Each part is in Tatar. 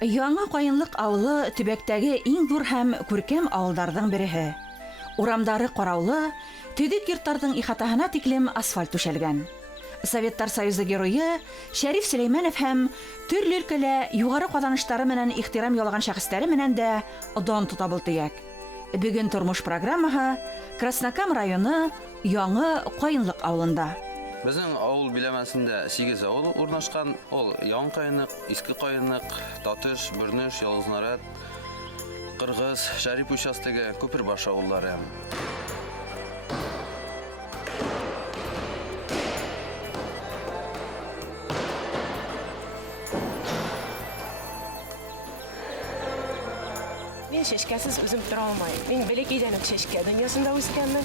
Яңа Кайынлык авылы төбәктәге иң зур һәм күркәм авылдарның береһе. Урамдары караулы, төдек йортларның ихатаһына тиклем асфальт түшәлгән. Советтар Союзы герое Шәриф Сөләйманов һәм төрле өлкәлә югары казанышлары менән ихтирам ялаган шәхесләре менән дә дан тота был төяк. Бүген тормыш программаһы Краснокам районы Яңа Кайынлык авылында. Безнең авыл биләмәсендә 8 авыл урнашкан. Ул Яңа Кайынлык, Иске Кайынлык, Татыш, Бөрнеш, Ялгызнарат, Кыргыз, Шәриф участогы, Күпербаш авыллары. Мин шешкәсез үзем тора алмайм. Мин бәләкәйдән үк шешкә дөньясында үскәнмен.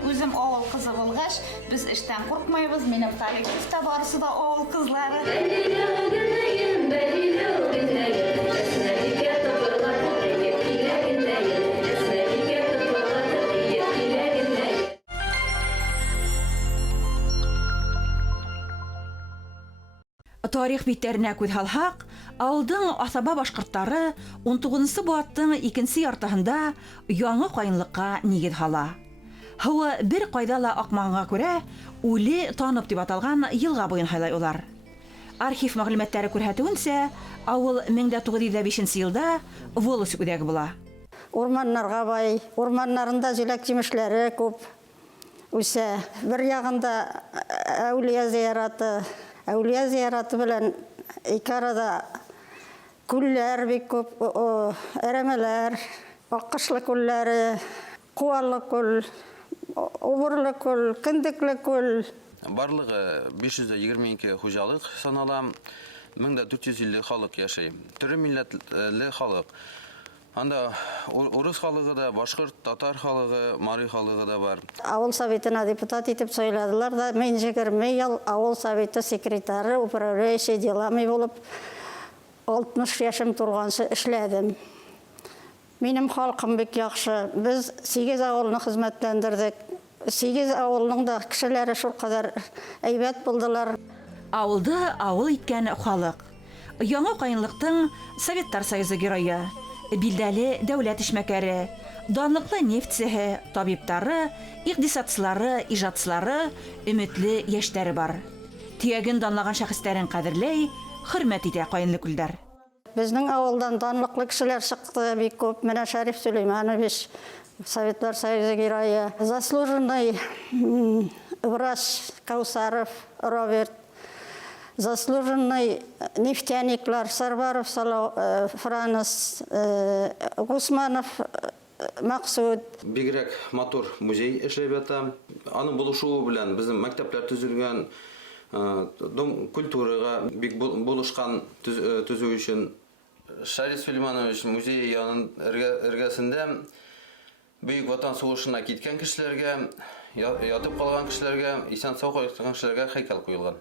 Үзем авыл кызы булгач, без эштән куркмайбыз. Минем коллективта барысы да авыл кызлары. Тарих битләренә күз һалһак, авылдың асаба башкортлары 19 буаттың икенче яртыһында Яңа Кайынлыкка нигез һала. Һавы бер кайда ла акмаганга күрә, Үле танып дип аталган елга буен хайлай улар. Архив мәгълүматлары күрсәтүенчә, авыл 1905 елда Волос үдәге була. Урманнарга бай, урманнарында җиләк-җимешләре күп үсә. Бер ягында Әүлия зияраты белән ике арада күлләр бик күп, әрәмәләр, Аккышлы күлләре, Куарлы күл, Убырлы күл, Кендекле күл. Барлыгы 522 хуҗалык санала, 1450 халык яши. Төрле милләтле халык. Анда урыс халыгы да, башкорт, татар халыгы, мари халыгы да бар. Авыл советына депутат итеп сайладылар да, мен 20 ел авыл советы секретары, управляющий делами булып 60 яшым тулганчы эшләдем. Минем халкым бик яхшы. Без 8 авылны хезмәтләндердек. 8 авылның да кешеләре шул кадәр әйбәт булдылар. Авылды авыл иткән халык. Яңа Кайынлыктың Советтар Союзы герое, билдәле дәүләт эшмәкәре, данлыклы нефть цехы, табиблары, икътисадчылары, иҗатчылары, өметле яшьләре бар. Төяген данлаган шәхесләрен кадерләй, хөрмәт итә Кайынлыкүлләр. Безнең авылдан данлыклы кешеләр чыкты бик күп. Менә Шәриф Сөләйманович, Советтар Союзы герое, заслуженный врач Каусаров Роберт, заслуженный нефтяниклар Сарбаров Франс, Гусманов Максуд. Бигрәк матур музей эшләп ята. Аның булышуы белән безнең мәктәпләр төзелгән, дом культурага бик булышкан төзү өчен Шәриф Сөләйманович музей янында Бөек Ватан сугышына киткән кешеләргә, ятып калган кешеләргә, исән-сау кайткан кешеләргә һәйкәл куелган.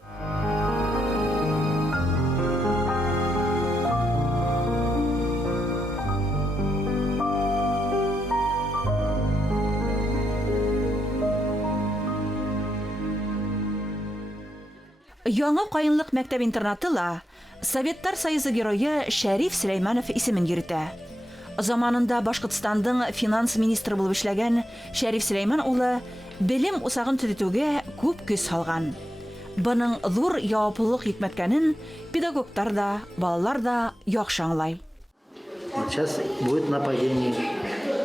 Яңа Кайынлык мәктәп-интернаты ла Советтар Союзы герое Шәриф Сөләйманов исемен йөртә. Заманында Башкортстандың финанс министры булып эшләгән Шәриф Сөләйман улы белем усагын төзетүгә күп көч салган. Буның зур яуаплылык йөкмәткәнен педагогтар да, балалар да яхшы аңлай. Сейчас будет нападение.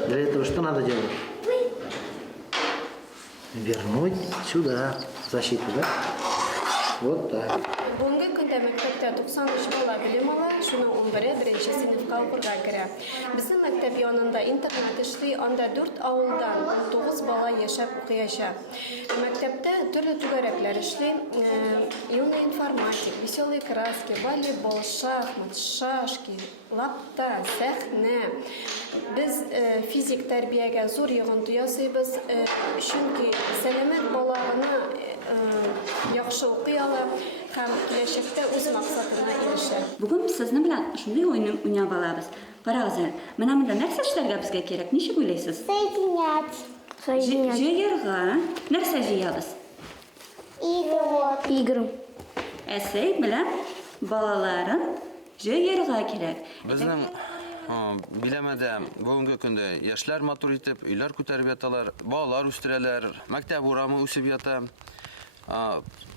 Для этого что надо делать? Вернуть сюда защиту, да? Вот так. Бүгенге көндә мәктәптә 93 бала белем ала, шуның 11-е беренче сыйныфка укырга керә. Безнең мәктәп янында интернат эшли, анда 4 авылдан 9 бала яшәп укыяча. Мәктәптә төрле түгәрәкләр эшли, юный информатик, веселые краски, волейбол, шахмат, шашки, лапта, сәхнә. Без физик тәрбиягә зур йогынты ясыйбыз, чөнки сәламәт бала яхшы укый ала һәм киләчәктә үз максатына ирешә. Бүген сезнең белән шундый уйын уйнап алабыз. Карагыз, менә монда нәрсә эшләргә безгә кирәк? Ничек уйлыйсыз? Соединять. Җыярга. Нәрсә җыябыз? Игры. Әсәй белән балаларын җыярга кирәк. Безнең биләмәдә бүгенге көндә яшьләр матур итеп өйләр күтәреп яталар, балалар үстерәләр, мәктәп урамы үсеп ята.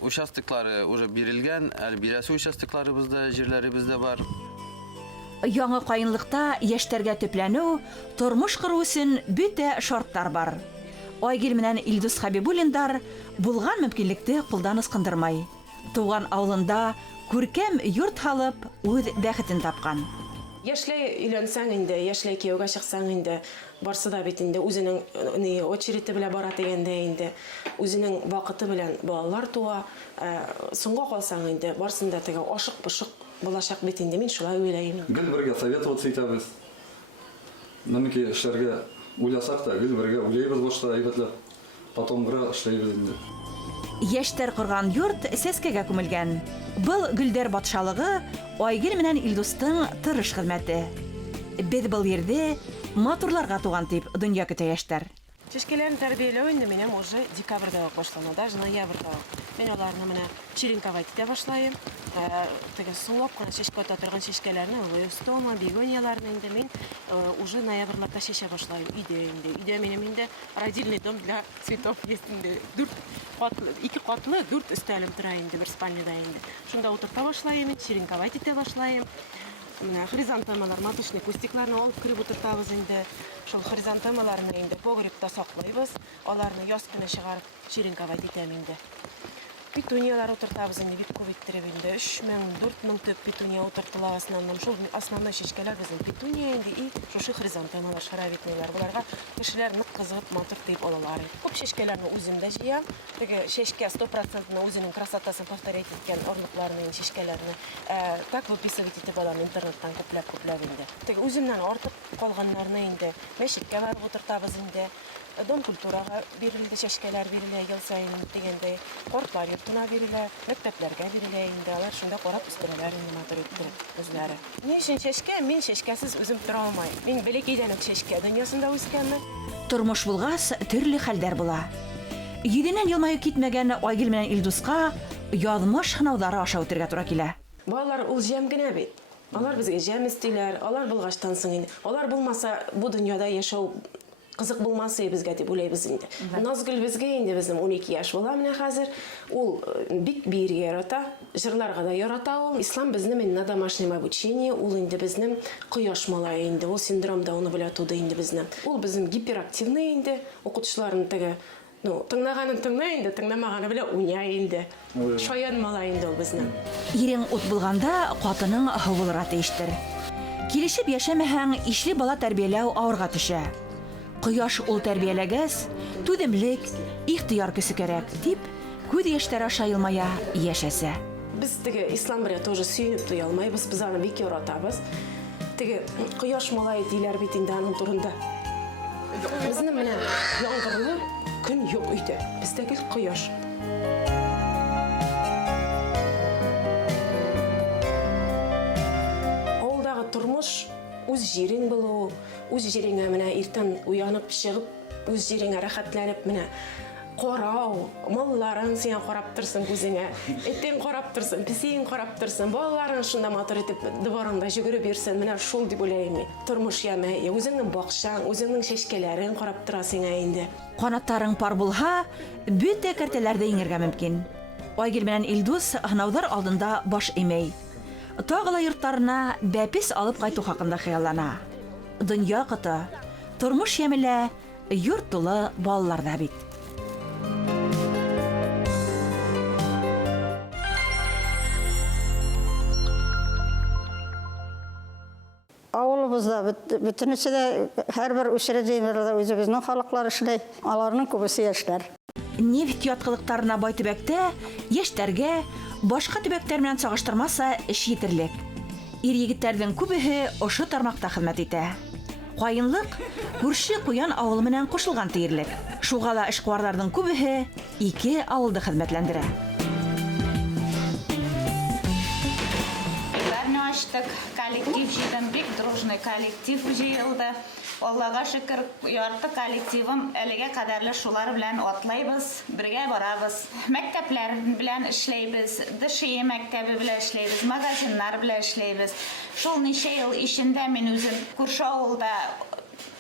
Участоклары уже бирелгән, әле бирәсе участоклары бездә, җирләре бездә бар. Яңа кайынлыкта яшьтәргә төпләнү, тормыш кору өчен бөтә шартлар бар. Айгөл менән Илдус Хәбибуллиндар булган мөмкинлекте кулдан ыскындырмай. Туган авылында күркәм йорт халып, үз бәхетен тапкан. Яшьләй өйләнсәң инде, яшьләй кияүгә чыксаң инде, барсы да бит инде үзенең очередь белән бара дигәндә инде, үзенең вакыты белән балалар туа, соңга калсаң инде, барсында теге ашык-пошык булачак бит инде, мин шулай уйлыйм. Гел бергә советоваться итәбез. Нәмәки эшләргә уйласак та, гел бергә уйлыйбыз башта әйбәтләп, потом бер эшләйбез инде. Яшьтәр корган йорт сәскәгә күмелгән. Был Гөлдәр батшалыгы Айгөл менән Илдустың тырыш хезмәте. Без был yerдә матурларга туган дип дөнья көтә яшьтәр. Чәшкәләрне тәрбияләү инде минем уже декабрьдә үк башлана, даже ноябрьдә. Мин аларны менә черенковать итә башлайм. Теге сулап кына чәшкә торган чәшкәләрне, лоестома, бегонияларны инде мин уже ноябрьләрдә чәчә башлайм. Өйдә минем инде родильный дом для цветов есть инде. 2 катлы 4 өстәлем тора инде, бер спальныйда инде. Шунда утырта башлайм, черенковать итә башлайм. Менә хризантемалар, маточный кустикларны алып кирип утыртабыз инде. Шул хризантемаларны инде погребта саклайбыз. Аларны яз көне чыгарып черенковать итәм инде. Петуниялар утыртабыз инде, бик күп иттереп инде. 3000-4000 төп петуния утыртыла основном. Шул основной чәчкәләр безнең петуния инде и шушы хризантемалар, шарабитниялар. Буларга кешеләр нык кызыгып матур дип алалар. Күп чәчкәләрне үземдә җыям. Теге чәчкә 100% үзенең красотасын повторять иткән орлыкларны, чәчкәләрне так выписывать итеп алам интернеттан күпләп инде. Теге үземнән артып калганнарны инде мәчеткә барып утыртабыз инде. Дом культурага бирелде, чәчкәләр бирелә ел сайын дигәндәй, кортлар йортына бирелә, мәктәпләргә бирелә инде, алар шунда карап үстерәләр инде матур итеп үзләре. Ни өчен чәчкә? Мин чәчкәсез үзем тора алмайм. Мин бәләкәйдән үк чәчкә дөньясында үскәнмен. Тормыш булгас, төрле хәлдәр була. Йөзеннән елмаю китмәгән Айгөл менән Илдуска язмыш сынаулары аша үтәргә туры килә. Балалар ул җәм генә бит. Алар безгә җәм истиләр, алар булгачтан соң инде. Алар булмаса, бу дөньяда яшәү кызык булмасы безгә дип уйлыйбыз инде. Назгөл безгә инде безнең 12 яшь була менә хәзер. Ул бик биргә ярата, җырларга да ярата ул. Ислам безне на домашнем обучении, ул инде безнең кояш малае инде. Ул синдромда уны белә туды инде безне. Ул безнең гиперактивный инде, укытучыларның теге, тыңлаганын тыңлый инде, тыңламаганы белә уйный инде. Шаян малай инде ул безнең. Ирең ут булганда катының һавылыра тиештер. Килешеп яшәмәһәң, ишле бала тәрбияләү авырга төшә. Кояш ул тәрбияләгәс, түземлек, ихтияр көсе кирәк дип, күз яшьтәре аша елмая яшәсә. Без теге ислам белән тоже сөенеп туя алмайбыз, без аны бик яратабыз. Теге кояш малай диләр бит инде аның турында. Безнең менә яңгырлы көн юк өйдә. Бездәге кояш. Авылдагы тормыш үз җирең булу, үз җиреңә менә иртән уянып чыгып, үз җиреңә рәхәтләнеп менә карау, малларын сиңа карап торсын күзеңә, этең карап торсын, песиң карап торсын, балаларын шунда матур итеп диварыңда йөгереп йөрсен, менә шул дип уйлыйм. Тормыш яме, үзеңнең бакчаң, үзеңнең чәчкәләрең карап тора сиңа инде. Канаттарың пар булһа, бөтә кәртәләрдә иңергә мөмкин. Айгөл менән Илдус һынаудар алдында баш имей. Тагыла йортларына бәпис алып кайту хакында хыяллана. Дөнья кыты, тормыш ямелә, йорт тулы балаларда бит. Авылыбызда бөтенесе дә һәрбер учреждениеләрдә үзебезнең халыклар эшләй, аларның күбесе яшьләр. Нефть яткылыктарына бай төбәктә яшьтәргә башка төбәктәр белән сагыштырмаса эш җитерлек. Ир-егетләрнең күбеһе ошо тармакта хезмәт итә. Кайынлык күрше Куян авылы менән кушылган тиерлек. Шуга да эшкуарларның күбеһе 2 авылда хезмәтләндерә. ачтык, коллектив җыйдым, бик дружный коллектив җыелды. Аллага шөкер, ярты коллективым әлегә кадәрле шулар белән атлайбыз, бергә барабыз. Мәктәпләр белән эшләйбез, ДШИ мәктәбе белән эшләйбез, магазиннар белән эшләйбез. Шул ничә ел ичендә мин үзем күрше авылда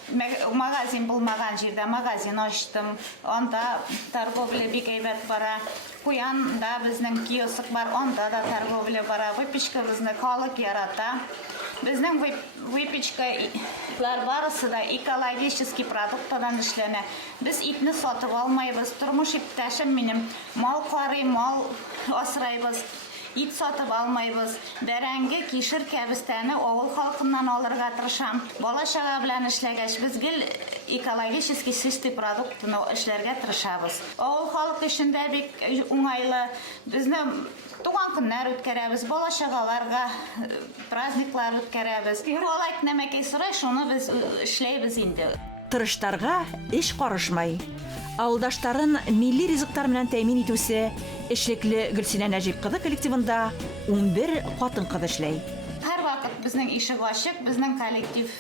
магазин булмаган җирдә магазин ачтым. Анда торговля бик әйбәт бара. Куянда безнең киоск бар, анда да торговля бара. Выпечкабызны халык ярата. Безнең выпечкалар барысы да экологический продукттан эшләнә. Без итне сатып алмайбыз. Тормыш иптәшем минем мал карый, мал асрайбыз. Ит сатып алмайбыз. Бәрәңге, кишер кәбестәне авыл халкыннан алырга тырышам. Бала-чага белән эшләгәч, без гел экологический чистый продуктны эшләргә тырышабыз. Авыл халкы эшендә бик уңайлы. Безне туган көннәр үткәрәбез, бала-чагаларга праздниклар үткәрәбез. Алай нәмәкәй сорай, шуны без эшләйбез инде. Тырыштарга эш карышмай. Авылдаштарын милли ризыктар белән тәэмин итүсе эшлекле Гөлсинә Нәҗип кызы коллективында 11 хатын-кыз эшләй. Һәр вакыт безнең ишек ачык, безнең коллектив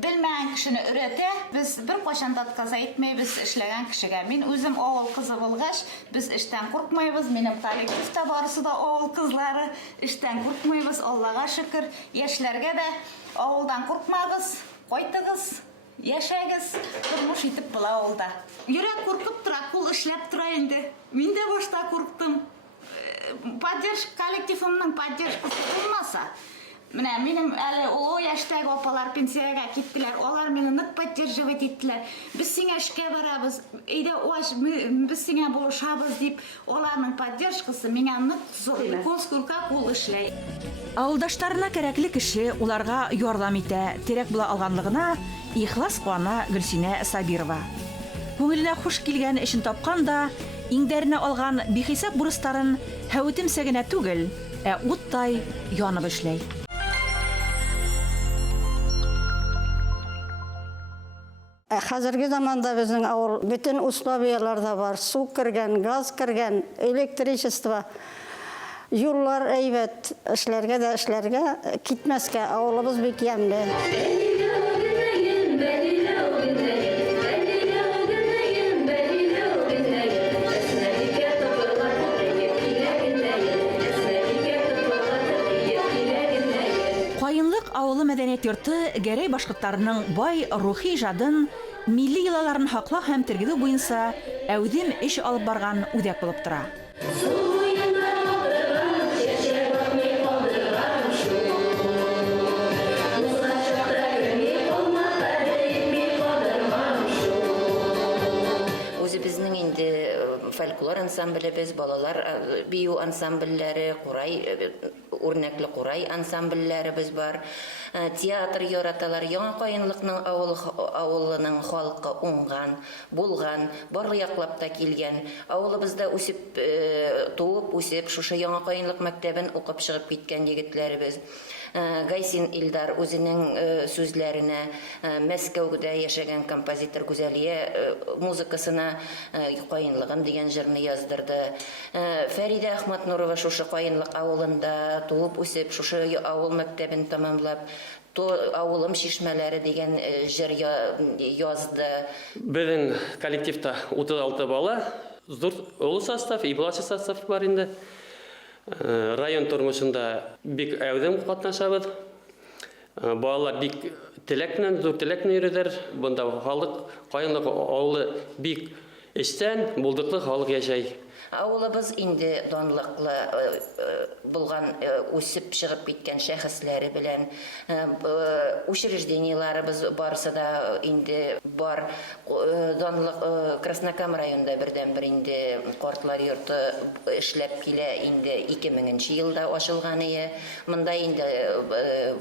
белмәгән кешене өйрәтә. Без бер кашан да отказа итмәйбез эшләгән кешегә. Мин үзем авыл кызы булгач, без эштән куркмайбыз. Минем коллективта барысы да авыл кызлары. Эштән куркмайбыз, Аллага шөкер. Яшьләргә дә авылдан куркмагыз, кайтыгыз. Яшәгез, тормыш итеп була авылда. Йөрәк куркып тора, кул эшләп тора инде. Мин дә башта курктым. Поддержка коллективымның поддержкасы булмаса, менә минем әле олы яшьтәге апалар пенсиягә киттеләр. Алар мине нык поддерживать иттеләр. Без сиңа эшкә барабыз, әйдә аш, без сиңа булышабыз дип, аларның поддержкасы миңа нык коскурка кул эшләй. Авылдаштарына кирәкле кеше уларга ярдәм итә, терәк була алганлыгына ихлас куана Гөлсинә Сабирова. Күңеленә хуш килгән эшен тапкан да, иңдәренә алган бихисап бурыстарын һәвитемсә генә түгел, ә уттай янып эшләй. Хәзерге заманда безнең авыл бөтен условияларда бар. Су кергән, газ кергән, электричество. Юллар әйбәт, эшләргә, китмәскә авылыбыз бик ямьле. Кайынлык авылы мәдәният йорты Гәрәй башкортларының бай рухи ижадын, милли йолаларын хаклау һәм тергеҙү буенча әүдем эш алып барган үҙәк булып тора. Үзебезнең инде фольклор ансамблебез, балалар бию ансамбльләре, үрнәкле курай ансамбльләребез бар. Театр яраталар. Яңа Каенлыкның авылының халкы уңган, булган, барлы яклап та килгән. Авылыбызда үсеп, туып, үсеп, шушы Яңа Каенлык мәктәбен укып чыгып киткән егетләребез. Гайсин Илдар үзенең сүзләренә Мәскәүдә яшәгән композитор Гүзәлия музыкасына Каенлыгым дигән җырны яздырды. Фәридә Ахматнурова шушы Каенлык авылында туып үсеп, шушы авыл мәктәбен тәмамлап, авылым шишмәләре дигән җыр язды. Безнең коллективта 36 бала, зур олы состав и младший состав бар инде. Район тормышында бик әүдем катнашабыз. Балалар бик теләк белән, зур теләк белән йөриләр. Бунда халык, Каенлык авылы бик эштән, булдыклы халык яшәй. Авылыбыз инде данлыклы булган, үсеп чыгып киткән шәхесләре белән, учрежденияларыбыз барысы да инде бар. Данлык Краснокам районында бердән-бер инде картлар йорты эшләп килә, инде 2000 елда ачылган иде. Монда инде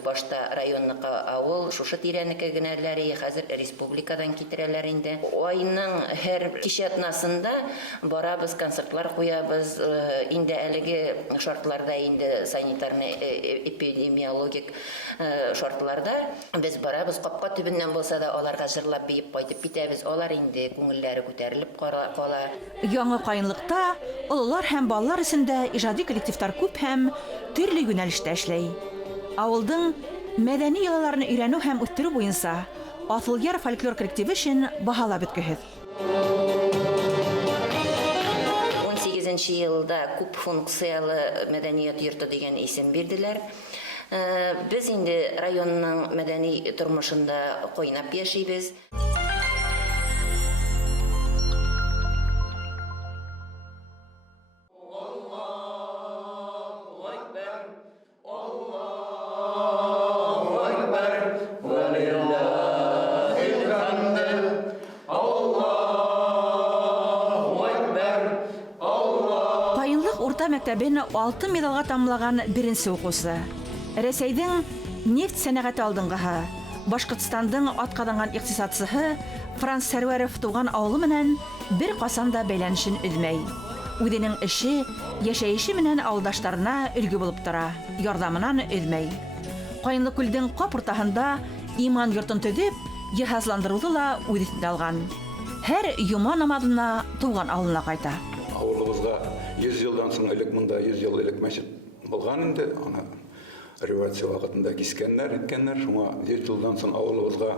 башта районныкы авыл, шушы тирәнеке генәләре, хәзер республикадан китерәләр инде. Айның һәр кичәтнасында барабыз, концертлар куябыз. Инде әлеге шартларда, инде санитарный эпидемиологик шартларда без барабыз, капка төбеннән булса да аларга җырлап биеп кайтып китәбез. Алар инде күңелләре күтәрелеп кала. Яңа Каенлыкта олылар һәм балалар исендә иҗади коллективтар күп һәм төрле юнәлештә эшләй. Авылдың мәдәни йолаларны өйрәнү һәм үстерү буенча Атылъяр фольклор коллективы өчен баһалап беткеһез. 18 елда күп функциялы мәдәният йорты дигән исем бирделәр. Без инде районның мәдәни тормышында кайнап яшибез. Мәктәбен 6 медалга тамлаган беренче укучысы. Рәсәйдең нефть сәнәгате алдынгыһы, Башкортстандың аткаданган икътисадчысы Франц Сәрвәров туган авылы менән бер касан да бәйләнешен үзмәй. Үзенең эше, яшәеше менән авылдашларына өлге булып тора, ярдәменнән үзмәй. Каенлыкүлдең кап уртаһында иман йортын төзеп, җиһазландырылды ла үзе алган. Һәр юма намазына туган авылына кайта. Авылыбызга 100 елдан соң элек монда 100 ел элек мәчет булган инде. Аны революция вакытында кискәннәр, иткәннәр. Шуңа 100 елдан соң авылыбызга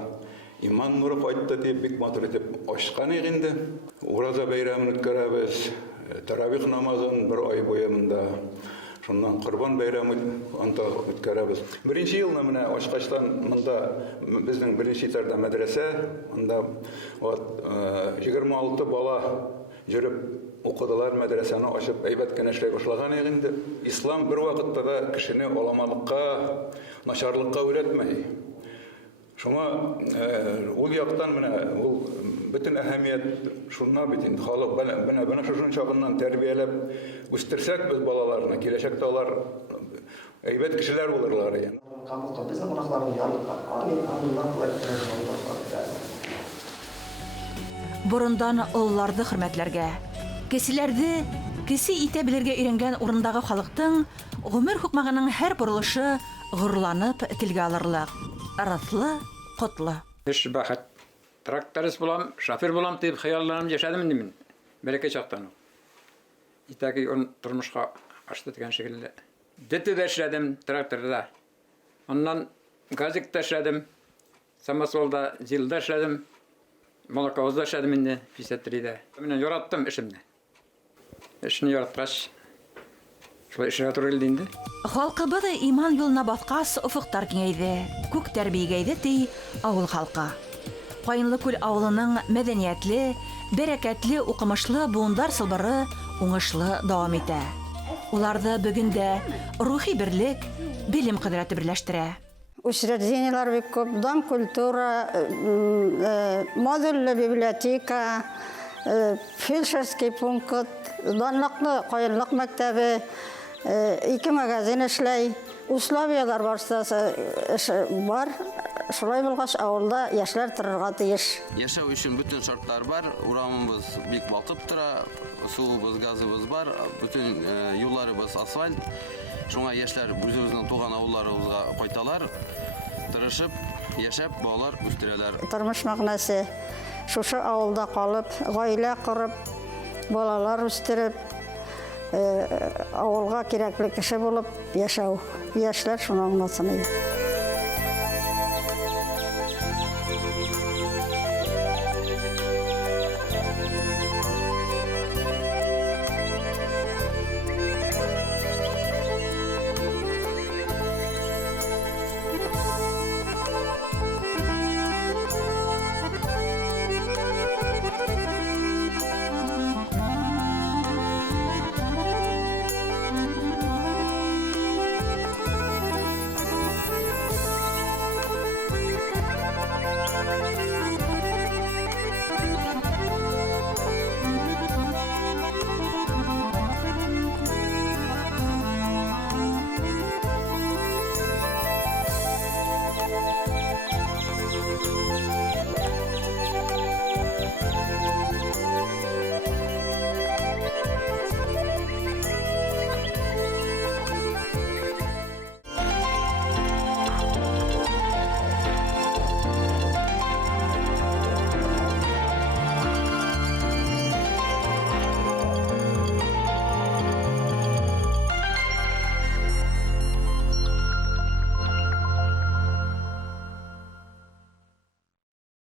иман нуры кайтты дип бик матур итеп ачкан инде. Ураза бәйрәмен үткәрәбез, таравих намазын бер ай буе монда. Шуннан Корбан бәйрәмен анда үткәрәбез. Беренче елны менә ачкачтан монда безнең беренче этарда мәдрәсә, анда 26 бала жүреп укыдылар, мәдрәсәне ачып әйбәт кенә эшләй башлаган инде. Ислам бер вакытта да кешене аламалыкка, начарлыкка өйрәтмәй. Шуңа ул яктан менә ул бөтен әһәмият шунда бит инде. Халык бана шуның чагыннан тәрбияләп үстерсәк без балаларны, киләчәктә алар әйбәт кешеләр булырлар икән. Безнең кунакларның ярлыка, Борындан олларды хөрмәтләргә, кешеләрне кеше итә белергә өйрәнгән урындагы халыктың гомер хукмагының һәр бурылышы горурланып телгә алырлык. Араслы, котлы. Эш бәхет. Тракторист булам, шофер булам дип хыялларым яшәдем инде мин. Бәләкәй чактан. Итәки тормышка ашты дигән шикелле. Дәтедә эшләдем тракторда. Аннан газикта эшләдем. Самосвалда җилдә эшләдем. Молоковозда эшләдем инде 53дә. Мен яраттым эшемне. Эшне яраткач шулай эшкә туры килде инде. Халкыбыз иман юлына баскас уфуктар киңәйде, күктәр биегәйде ди авыл халкы. Каенлыкүл авылының мәдәниятле, бәрәкәтле, укымышлы буындар сылбыры уңышлы дәвам итә. Уларда бүгендә рухи бирлек, билим кыдраты берләштерә. Учреждениялар бик күп, Дом культура, модульлы библиотека, фельдшерский пункт, данлыклы каенлык мәктәбе, 2 магазин эшләй, условиялар бар. Шулай булгач авылда яшьләр торырга тиеш. Яшәү өчен бүтән шартлар бар. Урамыбыз бик балкып тора, суыбыз, газыбыз бар, бүтән юлларыбыз асфальт. Шуңа яшьләр үзебезнең туган авылларыбызга кайталар. Тырышып, яшәп, балалар үстерәләр. Тормыш мәгънәсе шушы авылда калып, гаилә корып, балалар үстереп, авылга кирәкле кеше булып яшәү. Яшьләр шуны аңласын иде.